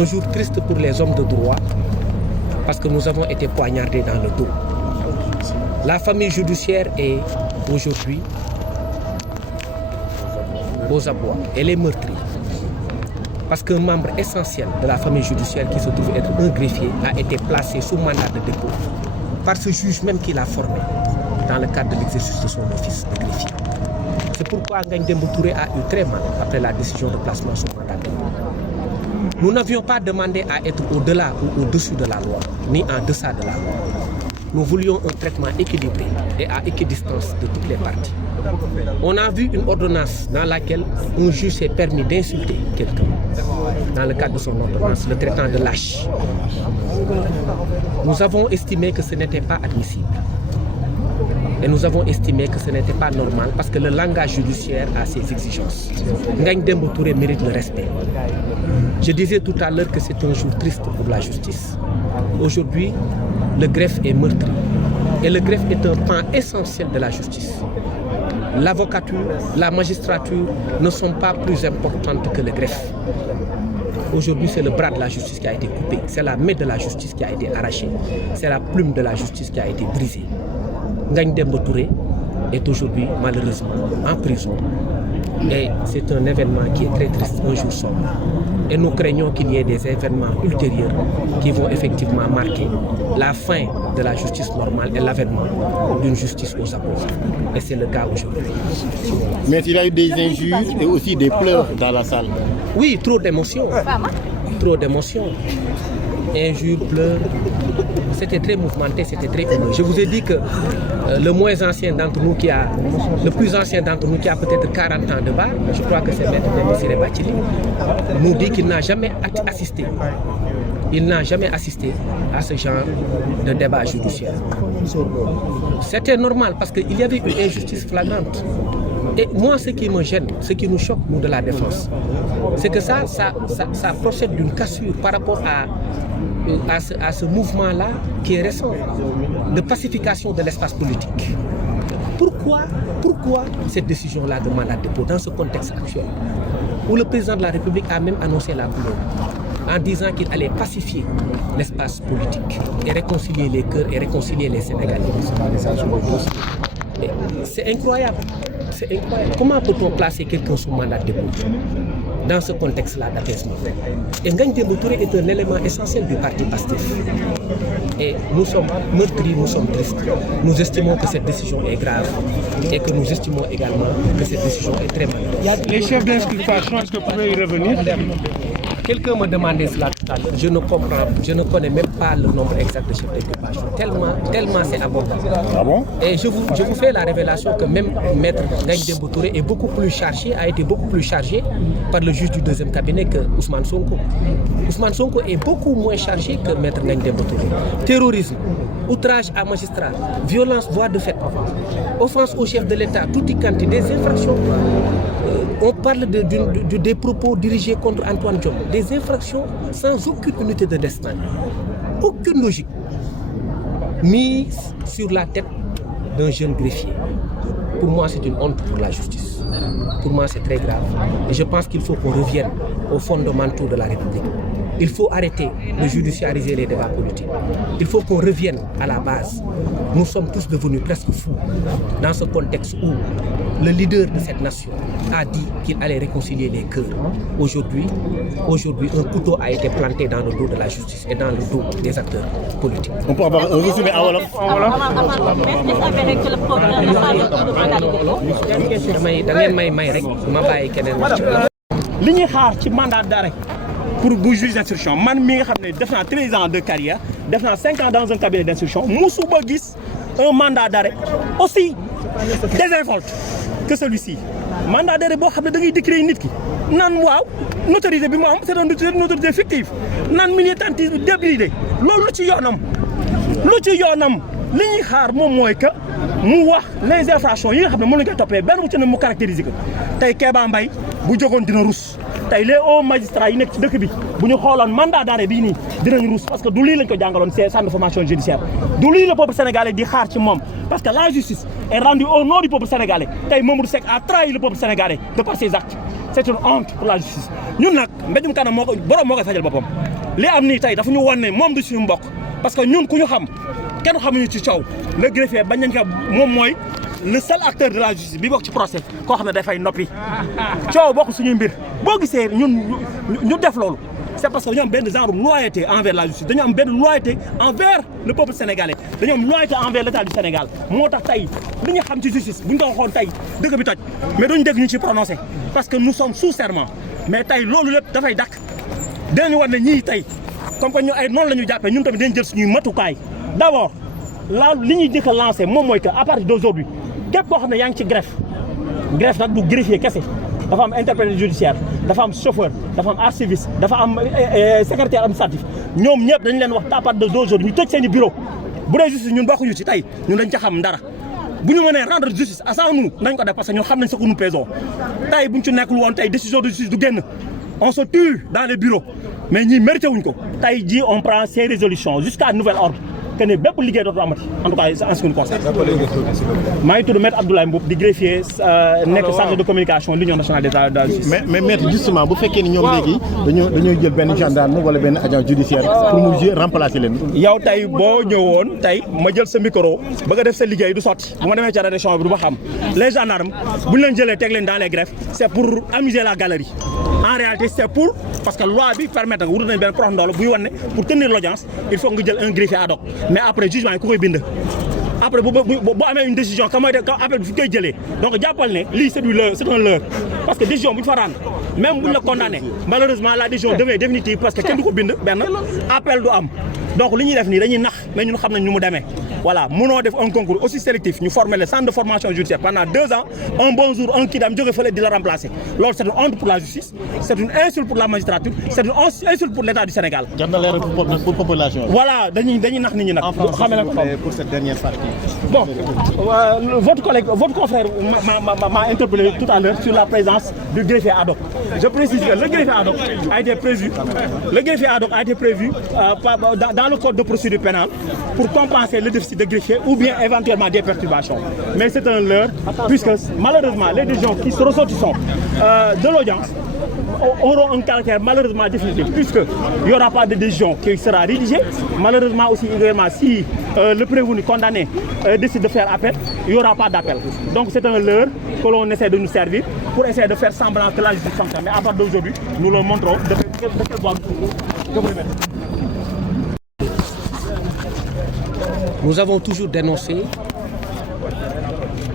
un jour triste pour les hommes de droit parce que nous avons été poignardés dans le dos. La famille judiciaire est aujourd'hui aux abois. Elle est meurtrie. Parce qu'un membre essentiel de la famille judiciaire qui se trouve être un greffier a été placé sous mandat de dépôt par ce juge même qui l'a formé dans le cadre de l'exercice de son office de greffier. C'est pourquoi Ngagne Demba Touré a eu très mal après la décision de placement sous mandat de dépôt. Nous n'avions pas demandé à être au-delà ou au-dessus de la loi, ni en deçà de la loi. Nous voulions un traitement équilibré et à équidistance de toutes les parties. On a vu une ordonnance dans laquelle un juge s'est permis d'insulter quelqu'un. Dans le cadre de son ordonnance, le traitant de lâche. Nous avons estimé que ce n'était pas admissible. Et nous avons estimé que ce n'était pas normal parce que le langage judiciaire a ses exigences. Ngagne Demba Touré mérite le respect. Je disais tout à l'heure que c'est un jour triste pour la justice. Aujourd'hui, le greffe est meurtri. Et le greffe est un pan essentiel de la justice. L'avocature, la magistrature ne sont pas plus importantes que le greffe. Aujourd'hui, c'est le bras de la justice qui a été coupé. C'est la main de la justice qui a été arrachée. C'est la plume de la justice qui a été brisée. Ngagne Demba Touré est aujourd'hui malheureusement en prison. Et c'est un événement qui est très triste, un jour sombre. Et nous craignons qu'il y ait des événements ultérieurs qui vont effectivement marquer la fin de la justice normale et l'avènement d'une justice aux abois. Et c'est le cas aujourd'hui. Mais il y a eu des injures et aussi des pleurs dans la salle. Oui, trop d'émotions. Trop d'émotions. Injures, pleurs. C'était très mouvementé, c'était très ému. Je vous ai dit que le moins ancien d'entre nous le plus ancien d'entre nous qui a peut-être 40 ans de barre, je crois que c'est Maître Demba Ciré Bathily, nous dit qu'il n'a jamais assisté. Il n'a jamais assisté à ce genre de débat judiciaire. C'était normal parce qu'il y avait une injustice flagrante. Et moi, ce qui me gêne, ce qui nous choque, nous, de la défense, c'est que ça procède d'une cassure par rapport à ce mouvement-là qui est récent, de pacification de l'espace politique. Pourquoi cette décision-là de mandat de dépôt dans ce contexte actuel, où le président de la République a même annoncé la couleur, en disant qu'il allait pacifier l'espace politique et réconcilier les cœurs et réconcilier les Sénégalais. C'est incroyable. C'est incroyable. Comment peut-on placer quelqu'un sous mandat de dépôt dans ce contexte-là d'apaisement? Et Ngagne Demba Touré est un élément essentiel du parti PASTEF. Et nous sommes meurtris, nous sommes tristes. Nous estimons que cette décision est grave et que nous estimons également que cette décision est très malheureuse. Les chefs d'inculpation, est-ce que vous pouvez y revenir? Quelqu'un me demandait cela tout à l'heure. Je ne comprends, je ne connais même pas le nombre exact de chefs d'inculpation. Tellement c'est abondant. Ah bon? Et je vous fais la révélation que même Maître Ngagne Demba Touré est beaucoup plus chargé, a été beaucoup plus chargé par le juge du deuxième cabinet que Ousmane Sonko. Ousmane Sonko est beaucoup moins chargé que Maître Ngagne Demba Touré. Terrorisme, outrage à magistrat, violence, voie de fait, offense au chef de l'État, tout y quanti, des infractions. On parle des propos dirigés contre Antoine Diome, des infractions sans aucune unité de destin, aucune logique, mise sur la tête d'un jeune greffier. Pour moi, c'est une honte pour la justice. Pour moi, c'est très grave. Et je pense qu'il faut qu'on revienne aux fondamentaux de la République. Il faut arrêter de judiciariser les débats politiques. Il faut qu'on revienne à la base. Nous sommes tous devenus presque fous dans ce contexte où le leader de cette nation a dit qu'il allait réconcilier les cœurs. Aujourd'hui, un couteau a été planté dans le dos de la justice et dans le dos des acteurs politiques. On peut avoir un résumé à Wolof. Li ñuy xaar ci mandat d'arrêt pour bu juge d'instruction man mi nga xam ne def naa 13 ans de carrière def naa 5 ans dans un cabinet d'instruction musuma gis un mandat d'arrêt aussi désinvolte que celui-ci. Mandat d'arrêt boo xam ne da ngay décréter nit ki naan waaw notoriété bi mu am c'est une notoriété fictive naan militantisme débridé loolu lu ci yoonam li ñuy xaar moom mooy que mu wax les infractions yi nga xam ne mën nañu koy toppee benn bu ci ne mu caractériser ko tey Kéba Mbaye bu jógoon dina rus tey les hauts magistrats yi nekk ci dëkk bi bu ñu xooloon mandat d'arrêt bii nii dinañ rus parce que du lii lañ ko jàngaloon c'est centre de formation judiciaire du lii le peuple sénégalais di xaar ci moom parce que la justice est rendue au nom du peuple sénégalais tey Mamadou Seck a trahi le peuple sénégalais de par ses actes c'est une honte pour la justice ñun nag mbéjum kanam moo ko borom moo koy fajal boppam li am nii tey dafa ñu wan ne moom du suñu mbokk parce que ñun ku ñu xam kenn xamuñu ci coow le greffier bañ nañ ko moom mooy le seul acteur de la justice bi bokk ci procès koo xam ne dafay noppi coow bokk suñuy mbir boo gisee ñun ñu def loolu c'est parce que dañoo am benn genre loyauté envers la justice dañoo am benn loyauté envers le peuple sénégalais dañoo am loyauté envers l'état du Sénégal moo tax tey li ñu xam ci justice bu ñu ko waxoon tey dëgg bi toj mais duñ dégg ñu ci prononcé parce que nous sommes sous serment mais tey loolu lépp dafay dakk dinañu war ne ñii tey comme que ñu ay noonu la ñu jàppee ñun tamit dañ jël suñuy matukaay d'abord li ñuy njëkk a lancé moom mooy que à partir d'aujourd'hui képp koo xam ne yaa ngi ci greffe nag du greffier kese dafa am interprète judiciaire dafa am chauffeur dafa am archiviste dafa am secrétaire administratif ñoom ñëpp dañu leen wax à partir d'aujourd'hui ñu tëj seen i bureau bu dee justice ñun bokkuñu ci tey ñun dañ ca xam dara bu ñu mënee rendre justice à sans nous nañ ko def parce que ñun xam nañ ce que nous pesons tey bu ñu ci nekkul woon tey décision de justice du génn on se tue dans les bureaux mais ñii mérité wuñ ko tey jii on prend ces résolutions jusqu'à nouvel ordre que ne bépp liggéey dootu amati en tout cas en ce qui nous concerne. maa ngi tudd maître Abdoulaye Mboup di greffier nekk centre de communication l'union nationale des avocats de la justice. mais maître justement bu fekkee ni ñoom léegi dañoo jël benn gendarme wala benn agent judiciaire pour mu remplacer leen. yow tey boo ñëwoon tey ma jël sa micro ba nga def sa liggéey du sotti bu ma demee ca rédaction bi du ma xam les gendarmes bu ñu leen jëlee teg leen dans les greffes c'est pour amuser la galerie en réalité c'est pour parce que loi bi permettre nga wutu nañ benn prox ndool buy wan ne pour tenir l'audience il faut nga jël un greffier ad hoc mais après jugement yi ku koy bind après bu amee une décision ka mooy après bu fi koy jëlee donc jàppal ne lii c'est un leurre parce que décision bu ñu fa rendre même bu ñu la condamné malheureusement la décision devient définitive parce que kenn du ko bind benn appel du am donc li ñuy def nii dañuy nax mais ñun xam nañ ñu mu demee voilà mënoo def un concours aussi sélectif ñu former le centre de formation judiciaire pendant 2 ans un bon jour un kii daam jóge fële di la remplacer loolu c'est une honte pour la justice c'est une insulte pour la magistrature c'est une insulte pour l'état du Sénégal. jar na leeral pour population bi. voilà dañuy nax nit ñi nag. pour cette dernière partie. bon votre confrère m'a interpellé tout à l'heure sur la présence du greffier ad hoc. Je précise que le greffier ad hoc a été prévu. Le greffier ad hoc a été prévu dans le code de procédure pénale pour compenser le déficit de greffier ou bien éventuellement des perturbations. Mais c'est un leurre puisque malheureusement les décisions qui se ressortiront de l'audience auront un caractère malheureusement définitif puisqu'il n'y aura pas de décision qui sera rédigée. Malheureusement aussi également si le prévenu condamné décide de faire appel, il n'y aura pas d'appel. Donc c'est un leurre que l'on essaie de nous servir pour essayer de faire semblant que la justice fonctionne. Mais à partir d'aujourd'hui, nous le montrons de quelle voie je vous remercie. Nous avons toujours dénoncé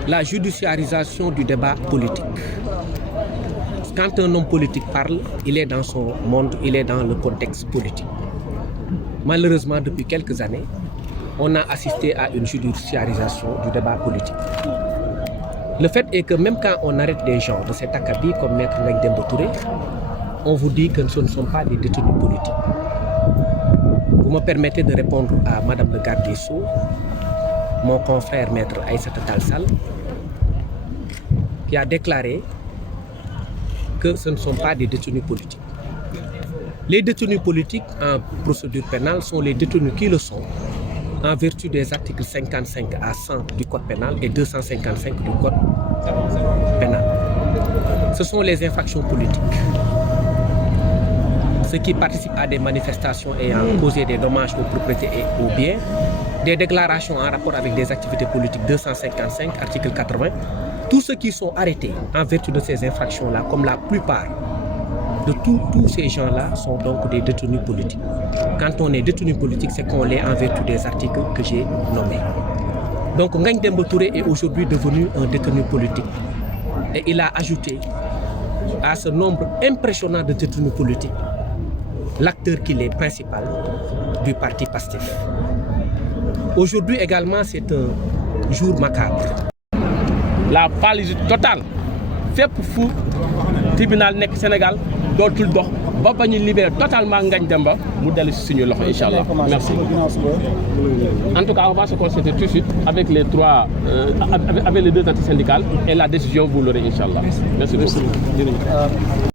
la judiciarisation du débat politique. Quand un homme politique parle, il est dans son monde, il est dans le contexte politique. Malheureusement, depuis quelques années, on a assisté à une judiciarisation du débat politique. Le fait est que même quand on arrête des gens de cet acabit comme Maître Ngagne Demba Touré, on vous dit que ce ne sont pas des détenus politiques. Vous me permettez de répondre à Madame le garde des Sceaux, mon confrère Maître Aïssata Tall Sall, qui a déclaré que ce ne sont pas des détenus politiques. Les détenus politiques en procédure pénale sont les détenus qui le sont en vertu des articles 55 à 100 du Code pénal et 255 du Code pénal. Ce sont les infractions politiques. Ceux qui participent à des manifestations ayant causé des dommages aux propriétés et aux biens, des déclarations en rapport avec des activités politiques 255, article 80, tous ceux qui sont arrêtés en vertu de ces infractions-là, comme la plupart de tous ces gens-là sont donc des détenus politiques. Quand on est détenu politique, c'est qu'on l'est en vertu des articles que j'ai nommés. Donc Ngagne Demba Touré est aujourd'hui devenu un détenu politique. Et il a ajouté à ce nombre impressionnant de détenus politiques l'acteur qu'il est principal du parti PASTEF. Aujourd'hui également, c'est un jour macabre. La paralysie totale fépp fu tribunal nekk Sénégal dootul dox ba ba ñu libérer totalement Ngagne Demba mu dellu si suñu loxo incha allah. Merci. En tout cas, on va se concerter tout de suite avec les deux entités syndicales et la décision vous l'aurez incha allah. Merci beaucoup.